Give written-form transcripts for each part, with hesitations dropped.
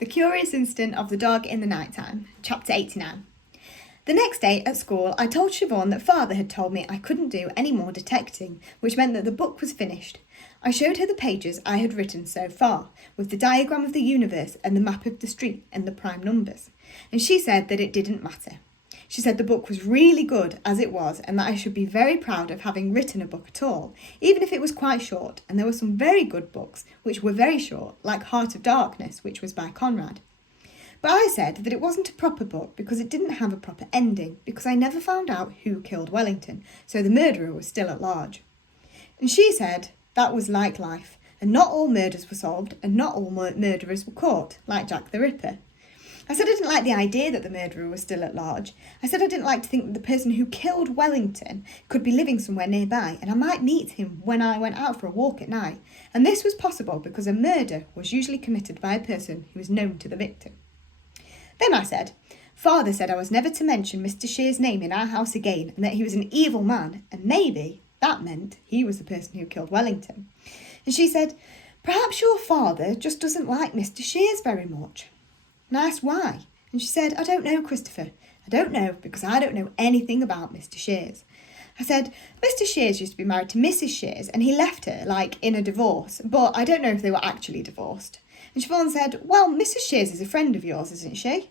The Curious Incident of the Dog in the Nighttime, Chapter 89. The next day at school, I told Siobhan that Father had told me I couldn't do any more detecting, which meant that the book was finished. I showed her the pages I had written so far, with the diagram of the universe and the map of the street and the prime numbers, and she said that it didn't matter. She said the book was really good as it was and that I should be very proud of having written a book at all, even if it was quite short, and there were some very good books which were very short, like Heart of Darkness, which was by Conrad. But I said that it wasn't a proper book because it didn't have a proper ending, because I never found out who killed Wellington, so the murderer was still at large. And she said that was like life, and not all murders were solved, and not all murderers were caught, like Jack the Ripper. I said I didn't like the idea that the murderer was still at large. I said I didn't like to think that the person who killed Wellington could be living somewhere nearby, and I might meet him when I went out for a walk at night. And this was possible because a murder was usually committed by a person who was known to the victim. Then I said, Father said I was never to mention Mr. Shear's name in our house again, and that he was an evil man, and maybe that meant he was the person who killed Wellington. And she said, perhaps your father just doesn't like Mr. Shears very much. And I asked why, and she said, I don't know, Christopher. I don't know because I don't know anything about Mr. Shears. I said, Mr. Shears used to be married to Mrs. Shears, and he left her, like, in a divorce, but I don't know if they were actually divorced. And Siobhan said, well, Mrs. Shears is a friend of yours, isn't she?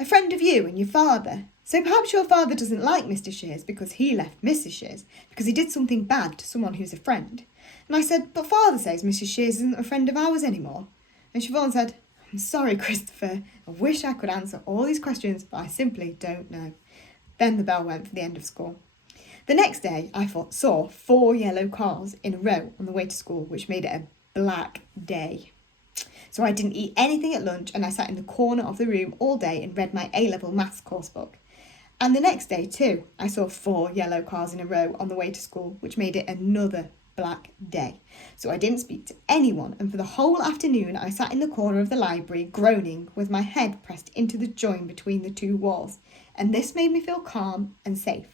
A friend of you and your father. So perhaps your father doesn't like Mr. Shears because he left Mrs. Shears, because he did something bad to someone who's a friend. And I said, but Father says Mrs. Shears isn't a friend of ours anymore. And Siobhan said, I'm sorry, Christopher. I wish I could answer all these questions, but I simply don't know. Then the bell went for the end of school. The next day, I saw 4 yellow cars in a row on the way to school, which made it a black day. So I didn't eat anything at lunch, and I sat in the corner of the room all day and read my A-level maths course book. And the next day, too, I saw 4 yellow cars in a row on the way to school, which made it another black day. So I didn't speak to anyone, and for the whole afternoon I sat in the corner of the library groaning with my head pressed into the join between the 2 walls, and this made me feel calm and safe.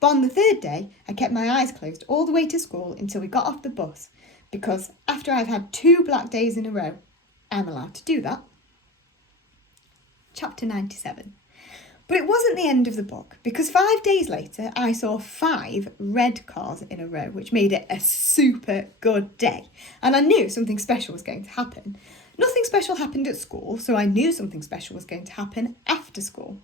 But on the 3rd day I kept my eyes closed all the way to school until we got off the bus, because after I've had 2 black days in a row, I'm allowed to do that. Chapter 97. But it wasn't the end of the book, because 5 days later I saw 5 red cars in a row, which made it a super good day. And I knew something special was going to happen. Nothing special happened at school, so I knew something special was going to happen after school.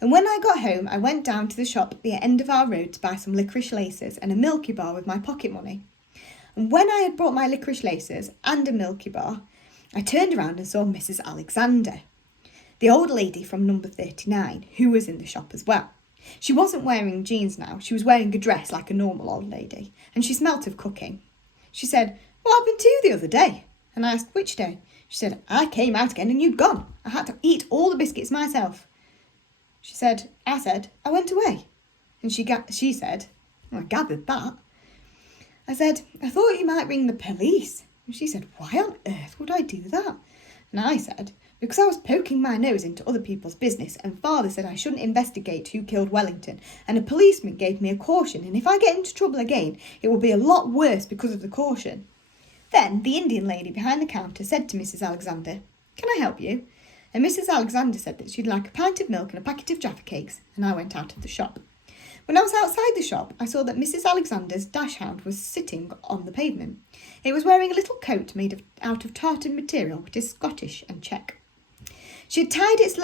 And when I got home, I went down to the shop at the end of our road to buy some licorice laces and a Milky Bar with my pocket money. And when I had bought my licorice laces and a Milky Bar, I turned around and saw Mrs. Alexander, the old lady from number 39, who was in the shop as well. She wasn't wearing jeans now, she was wearing a dress like a normal old lady, and she smelt of cooking. She said, what happened to you the other day? And I asked, which day? She said, I came out again and you'd gone. I had to eat all the biscuits myself. I said, I went away. And she said, well, I gathered that. I said, I thought you might ring the police. And she said, why on earth would I do that? And I said, because I was poking my nose into other people's business, and Father said I shouldn't investigate who killed Wellington, and a policeman gave me a caution, and if I get into trouble again, it will be a lot worse because of the caution. Then the Indian lady behind the counter said to Mrs. Alexander, can I help you? And Mrs. Alexander said that she'd like a pint of milk and a packet of Jaffa cakes, and I went out of the shop. When I was outside the shop, I saw that Mrs. Alexander's dachshund was sitting on the pavement. It was wearing a little coat made out of tartan material, which is Scottish and Czech. She had tied its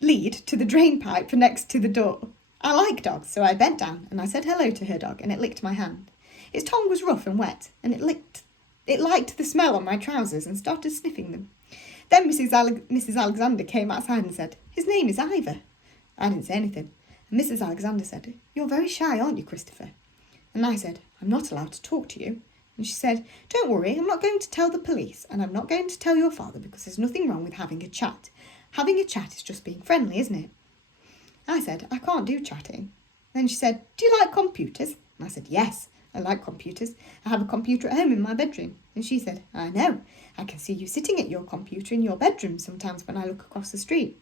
lead to the drain pipe next to the door. I like dogs, so I bent down and I said hello to her dog, and it licked my hand. Its tongue was rough and wet, and it liked the smell on my trousers and started sniffing them. Then Mrs. Alexander came outside and said, his name is Ivor. I didn't say anything. And Mrs. Alexander said, you're very shy, aren't you, Christopher? And I said, I'm not allowed to talk to you. And she said, don't worry, I'm not going to tell the police, and I'm not going to tell your father because there's nothing wrong with having a chat. Having a chat is just being friendly, isn't it? I said, I can't do chatting. Then she said, do you like computers? And I said, yes, I like computers. I have a computer at home in my bedroom. And she said, I know. I can see you sitting at your computer in your bedroom sometimes when I look across the street.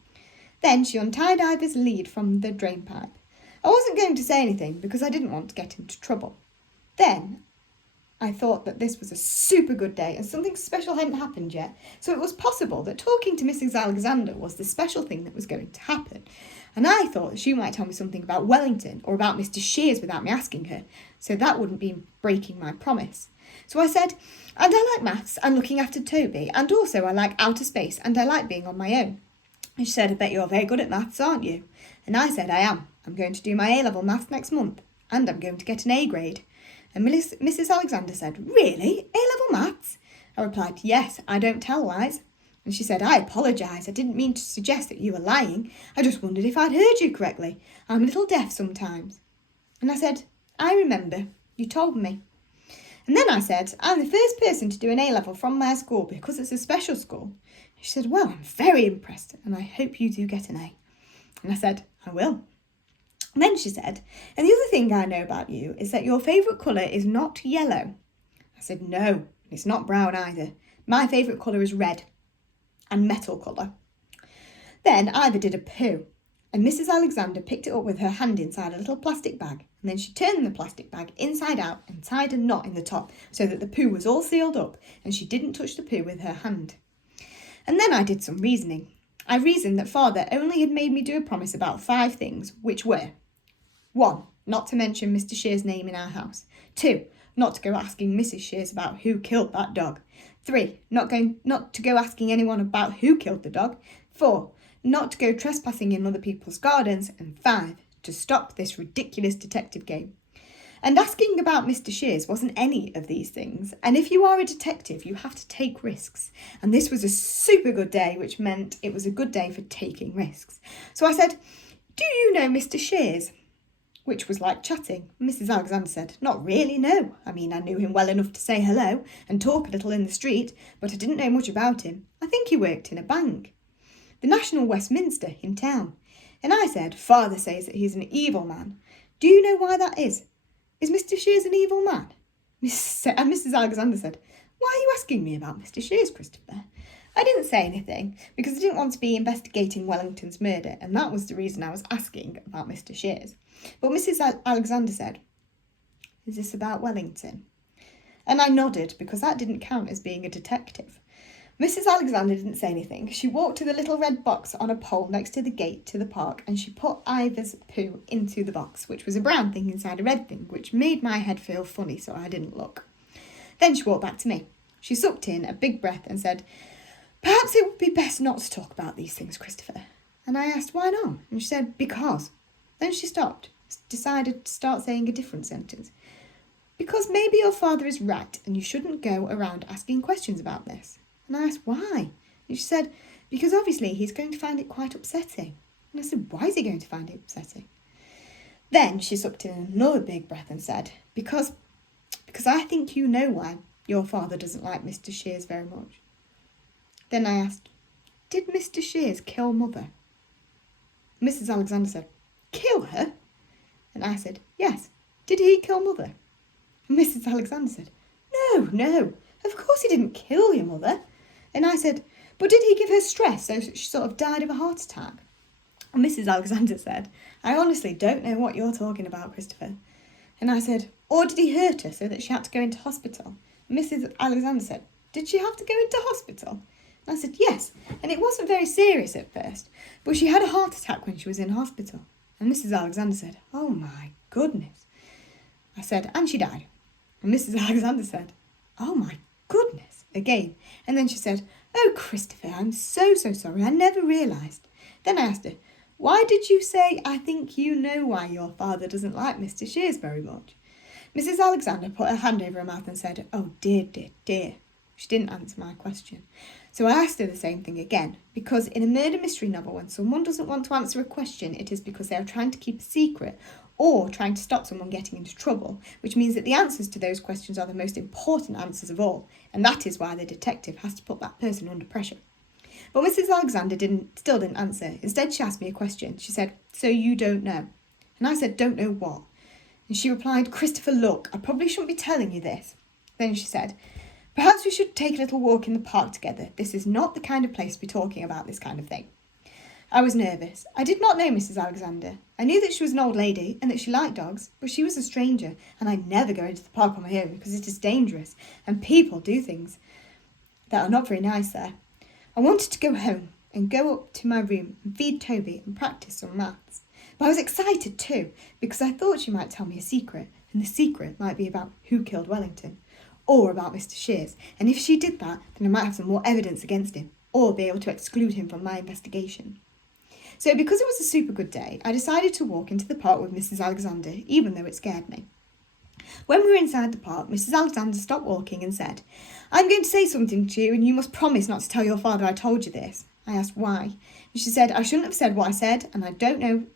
Then she untied Ivor's lead from the drain pipe. I wasn't going to say anything because I didn't want to get into trouble. Then I thought that this was a super good day and something special hadn't happened yet, so it was possible that talking to Mrs. Alexander was the special thing that was going to happen. And I thought that she might tell me something about Wellington or about Mr. Shears without me asking her, so that wouldn't be breaking my promise. So I said, and I like maths and looking after Toby, and also I like outer space and I like being on my own. And she said, I bet you're very good at maths, aren't you? And I said, I am. I'm going to do my A-level maths next month, and I'm going to get an A grade. And Mrs. Alexander said, really? A-level maths? I replied, yes, I don't tell lies. And she said, I apologise. I didn't mean to suggest that you were lying. I just wondered if I'd heard you correctly. I'm a little deaf sometimes. And I said, I remember. You told me. And then I said, I'm the first person to do an A-level from my school because it's a special school. She said, well, I'm very impressed and I hope you do get an A. And I said, I will. And then she said, and the other thing I know about you is that your favourite colour is not yellow. I said, no, it's not brown either. My favourite colour is red and metal colour. Then Ivor did a poo, and Mrs. Alexander picked it up with her hand inside a little plastic bag, and then she turned the plastic bag inside out and tied a knot in the top so that the poo was all sealed up and she didn't touch the poo with her hand. And then I did some reasoning. I reasoned that Father only had made me do a promise about 5 things, which were 1. Not to mention Mr. Shears' name in our house. 2. Not to go asking Mrs. Shears about who killed that dog. 3. Not to go asking anyone about who killed the dog. 4. Not to go trespassing in other people's gardens. And 5. To stop this ridiculous detective game. And asking about Mr. Shears wasn't any of these things. And if you are a detective, you have to take risks. And this was a super good day, which meant it was a good day for taking risks. So I said, do you know Mr. Shears? Which was like chatting. Mrs. Alexander said, not really, no. I mean, I knew him well enough to say hello and talk a little in the street, but I didn't know much about him. I think he worked in a bank. The National Westminster in town. And I said, Father says that he's an evil man. Do you know why that is? Is Mr. Shears an evil man? And Mrs. Alexander said, why are you asking me about Mr. Shears, Christopher? I didn't say anything because I didn't want to be investigating Wellington's murder, and that was the reason I was asking about Mr. Shears. But Mrs. Alexander said, is this about Wellington? And I nodded because that didn't count as being a detective. Mrs. Alexander didn't say anything. She walked to the little red box on a pole next to the gate to the park, and she put Ivor's poo into the box, which was a brown thing inside a red thing, which made my head feel funny, so I didn't look. Then she walked back to me. She sucked in a big breath and said, perhaps it would be best not to talk about these things, Christopher. And I asked, why not? And she said, because. Then she stopped, decided to start saying a different sentence. Because maybe your father is right, and you shouldn't go around asking questions about this. And I asked, why? And she said, because obviously he's going to find it quite upsetting. And I said, why is he going to find it upsetting? Then she sucked in another big breath and said, because I think you know why your father doesn't like Mr. Shears very much. Then I asked, did Mr. Shears kill Mother? Mrs. Alexander said, kill her? And I said, yes. Did he kill Mother? And Mrs. Alexander said, no, of course he didn't kill your mother. And I said, but did he give her stress so she sort of died of a heart attack? And Mrs. Alexander said, I honestly don't know what you're talking about, Christopher. And I said, or did he hurt her so that she had to go into hospital? And Mrs. Alexander said, did she have to go into hospital? And I said, yes, and it wasn't very serious at first, but she had a heart attack when she was in hospital. And Mrs. Alexander said, oh my goodness. I said, and she died. And Mrs. Alexander said, oh my goodness, again. And then she said, oh, Christopher, I'm so sorry. I never realised. Then I asked her, why did you say, I think you know why your father doesn't like Mr. Shears very much? Mrs. Alexander put her hand over her mouth and said, oh, dear. She didn't answer my question. So I asked her the same thing again, because in a murder mystery novel, when someone doesn't want to answer a question, it is because they are trying to keep a secret or trying to stop someone getting into trouble, which means that the answers to those questions are the most important answers of all, and that is why the detective has to put that person under pressure. But Mrs. Alexander still didn't answer. Instead, she asked me a question. She said, so you don't know? And I said, don't know what? And she replied, Christopher, look, I probably shouldn't be telling you this. Then she said, perhaps we should take a little walk in the park together. This is not the kind of place to be talking about this kind of thing. I was nervous. I did not know Mrs. Alexander. I knew that she was an old lady and that she liked dogs, but she was a stranger, and I never go into the park on my own because it is dangerous, and people do things that are not very nice there. I wanted to go home and go up to my room and feed Toby and practice some maths. But I was excited too, because I thought she might tell me a secret, and the secret might be about who killed Wellington, or about Mr. Shears, and if she did that, then I might have some more evidence against him, or be able to exclude him from my investigation. So because it was a super good day, I decided to walk into the park with Mrs. Alexander, even though it scared me. When we were inside the park, Mrs. Alexander stopped walking and said, "I'm going to say something to you, and you must promise not to tell your father I told you this." I asked why. And she said, "I shouldn't have said what I said, and I don't know,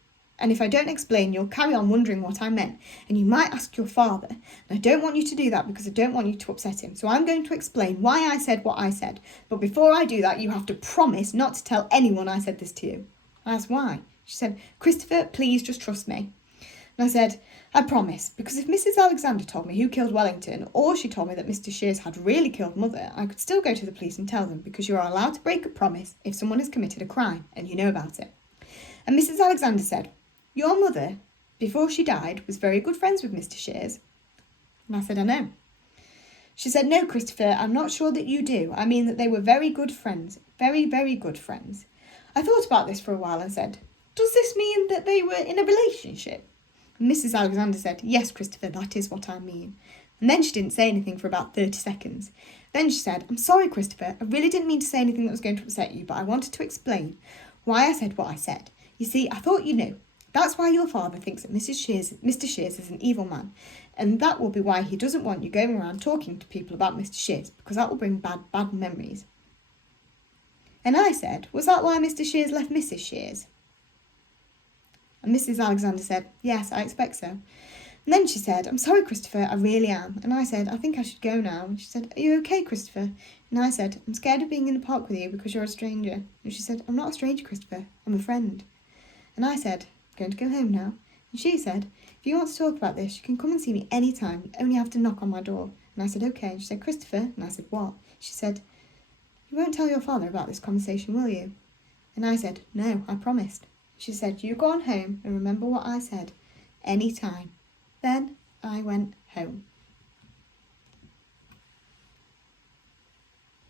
and if I don't explain, you'll carry on wondering what I meant, and you might ask your father. And I don't want you to do that because I don't want you to upset him. So I'm going to explain why I said what I said. But before I do that, you have to promise not to tell anyone I said this to you." I asked why. She said, "Christopher, please just trust me." And I said, "I promise, because if Mrs. Alexander told me who killed Wellington, or she told me that Mr. Shears had really killed Mother, I could still go to the police and tell them, because you are allowed to break a promise if someone has committed a crime and you know about it." And Mrs. Alexander said, "Your mother, before she died, was very good friends with Mr. Shears." And I said, "I know." She said, "No, Christopher, I'm not sure that you do. I mean that they were very good friends, very, very good friends." I thought about this for a while and said, "Does this mean that they were in a relationship?" And Mrs. Alexander said, "Yes, Christopher, that is what I mean." And then she didn't say anything for about 30 seconds. Then she said, "I'm sorry, Christopher, I really didn't mean to say anything that was going to upset you, but I wanted to explain why I said what I said. You see, I thought you knew. That's why your father thinks that Mr. Shears is an evil man, and that will be why he doesn't want you going around talking to people about Mr. Shears, because that will bring bad memories." And I said, "Was that why Mr. Shears left Mrs. Shears?" And Mrs. Alexander said, "Yes, I expect so." And then she said, "I'm sorry, Christopher, I really am." And I said, "I think I should go now." And she said, "Are you okay, Christopher?" And I said, "I'm scared of being in the park with you because you're a stranger." And she said, "I'm not a stranger, Christopher, I'm a friend." And I said, "I'm going to go home now." And she said, "If you want to talk about this, you can come and see me any time. You only have to knock on my door." And I said, "Okay." And she said, "Christopher." And I said, "What?" She said, "You won't tell your father about this conversation, will you?" And I said, "No, I promised." She said, "You go on home and remember what I said, any time." Then I went home.